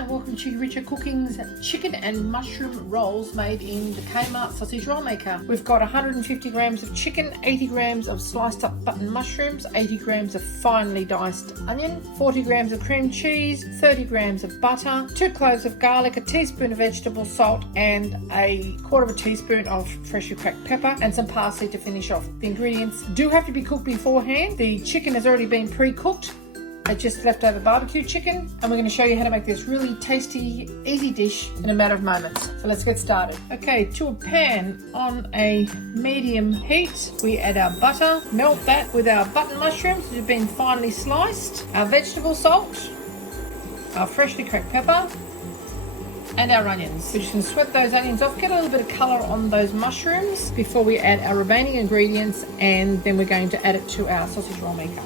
Hi, and welcome to Cheekyricho Cooking's chicken and mushroom rolls made in the Kmart Sausage Roll Maker. We've got 150 grams of chicken, 80 grams of sliced up button mushrooms, 80 grams of finely diced onion, 40 grams of cream cheese, 30 grams of butter, 2 cloves of garlic, a teaspoon of vegetable salt, and a quarter of a teaspoon of freshly cracked pepper, and some parsley to finish off. The ingredients do have to be cooked beforehand. The chicken has already been pre-cooked. It's just leftover barbecue chicken, and we're going to show you how to make this really tasty, easy dish in a matter of moments. So let's get started. Okay, to a pan on a medium heat, we add our butter, melt that with our button mushrooms that have been finely sliced, our vegetable salt, our freshly cracked pepper, and our onions. We're just going to sweat those onions off, get a little bit of colour on those mushrooms before we add our remaining ingredients, and then we're going to add it to our sausage roll maker.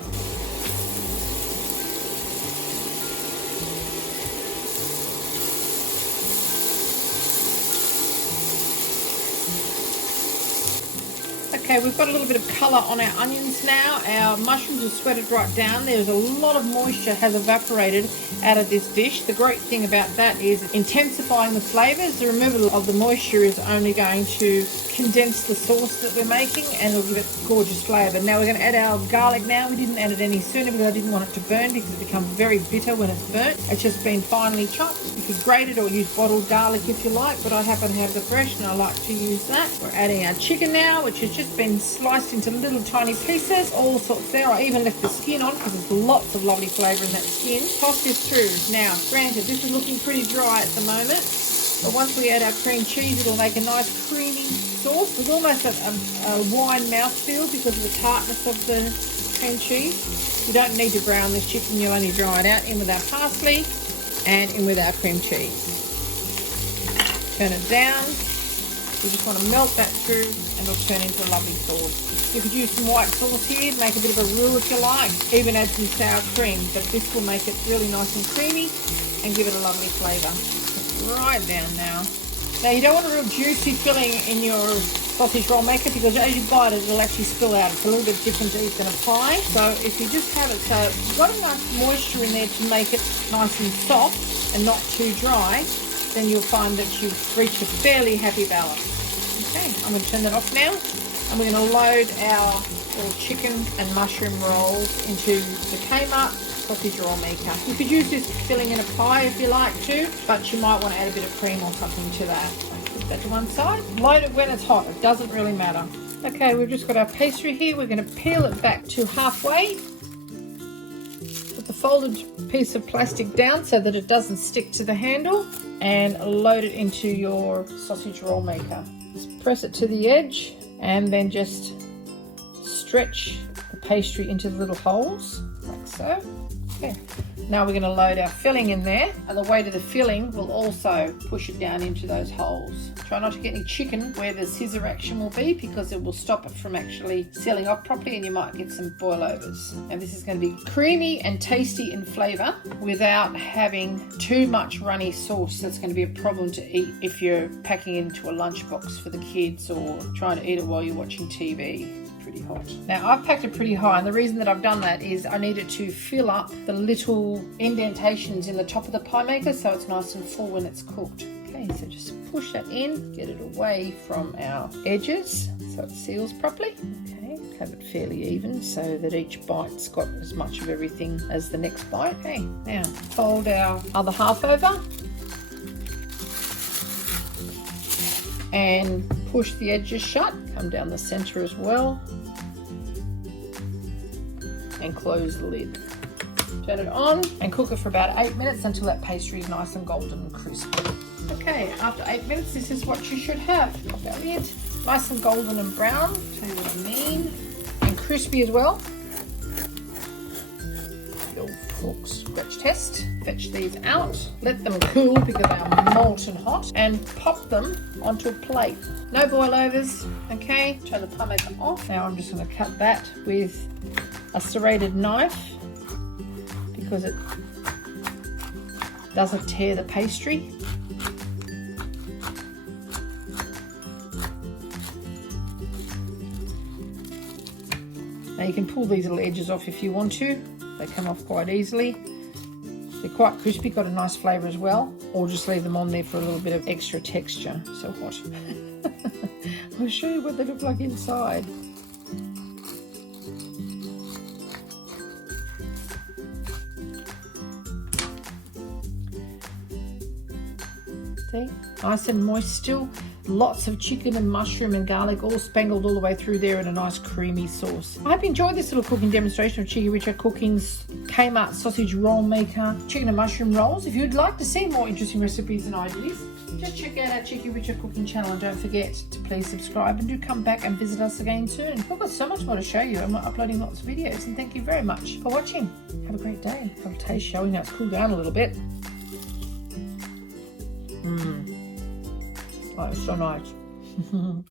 Okay, we've got a little bit of colour on our onions now. Our mushrooms are sweated right down. There's a lot of moisture has evaporated out of this dish. The great thing about that is intensifying the flavours. The removal of the moisture is only going to condense the sauce that we're making, and it'll give it gorgeous flavour. Now we're going to add our garlic now. We didn't add it any sooner because I didn't want it to burn, because it becomes very bitter when it's burnt. It's just been finely chopped. You could grate it or use bottled garlic if you like, but I happen to have the fresh and I like to use that. We're adding our chicken now, which has just been sliced into little tiny pieces, all sorts there. I even left the skin on because there's lots of lovely flavour in that skin. Toss this through. Now, granted, this is looking pretty dry at the moment, but once we add our cream cheese, it'll make a nice creamy sauce with almost a wine mouthfeel because of the tartness of the cream cheese. You don't need to brown this chicken, you only dry it out. In with our parsley and in with our cream cheese. Turn it down. You just want to melt that through and it'll turn into a lovely sauce. You could use some white sauce here, make a bit of a roux if you like, even add some sour cream, but this will make it really nice and creamy and give it a lovely flavour. Right down now. Now you don't want a real juicy filling in your sausage roll maker because as you bite it, it'll actually spill out. It's a little bit different to eat than a pie. So if you just have it so you've got enough moisture in there to make it nice and soft and not too dry, then you'll find that you've reached a fairly happy balance. Okay, I'm going to turn that off now, and we're going to load our little chicken and mushroom rolls into the Kmart Sausage Roll Maker. You could use this filling in a pie if you like to, but you might want to add a bit of cream or something to that. So put that to one side. Load it when it's hot, it doesn't really matter. Okay, we've just got our pastry here. We're going to peel it back to halfway. Put the folded piece of plastic down so that it doesn't stick to the handle, and load it into your sausage roll maker. Just press it to the edge and then just stretch the pastry into the little holes, like so. Okay. Now we're going to load our filling in there, and the weight of the filling will also push it down into those holes. Try not to get any chicken where the scissor action will be, because it will stop it from actually sealing off properly and you might get some boilovers. And this is going to be creamy and tasty in flavour without having too much runny sauce. That's going to be a problem to eat if you're packing it into a lunchbox for the kids or trying to eat it while you're watching TV. Pretty hot. Now I've packed it pretty high, and the reason that I've done that is I need it to fill up the little indentations in the top of the pie maker so it's nice and full when it's cooked. Okay, so just push that in, get it away from our edges so it seals properly. Okay, have it fairly even so that each bite's got as much of everything as the next bite. Okay, now fold our other half over and push the edges shut. Come down the center as well and close the lid. Turn it on and cook it for about 8 minutes until that pastry is nice and golden and crispy. Okay, after 8 minutes, this is what you should have. Pop our lid, nice and golden and brown, tell you what I mean, and crispy as well. The old fork scratch test. Fetch these out, let them cool because they are molten hot, and pop them onto a plate. No boilovers. Okay, turn the pie maker off. Now I'm just going to cut that with a serrated knife because it doesn't tear the pastry. Now you can pull these little edges off if you want to. They come off quite easily. They're quite crispy, got a nice flavour as well. Or just leave them on there for a little bit of extra texture. So what? I'll show you what they look like inside. See? Nice and moist still. Lots of chicken and mushroom and garlic all spangled all the way through there in a nice creamy sauce. I hope you enjoyed this little cooking demonstration of Cheekyricho Cooking's Kmart Sausage Roll Maker chicken and mushroom rolls. If you'd like to see more interesting recipes and ideas, just check out our Cheekyricho Cooking channel and don't forget to please subscribe and do come back and visit us again soon. We've got so much more to show you and we're uploading lots of videos, and thank you very much for watching. Have a great day. Have a taste showing now it's cooled down a little bit. Oh, it's so nice.